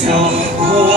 Богородиця,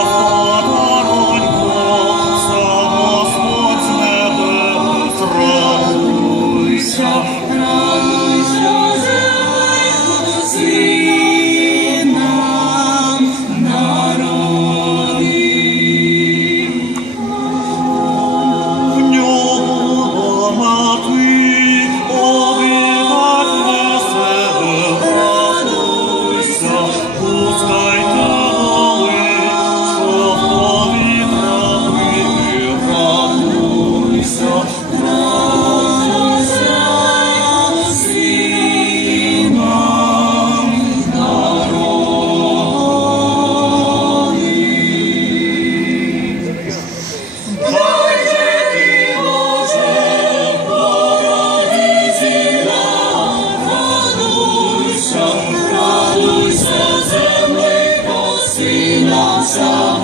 сина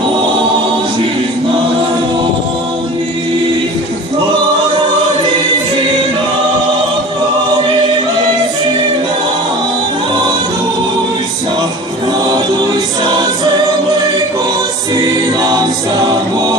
Божих народів, породиці нам, помилися нам, радуйся, радуйся, землико, сина Божих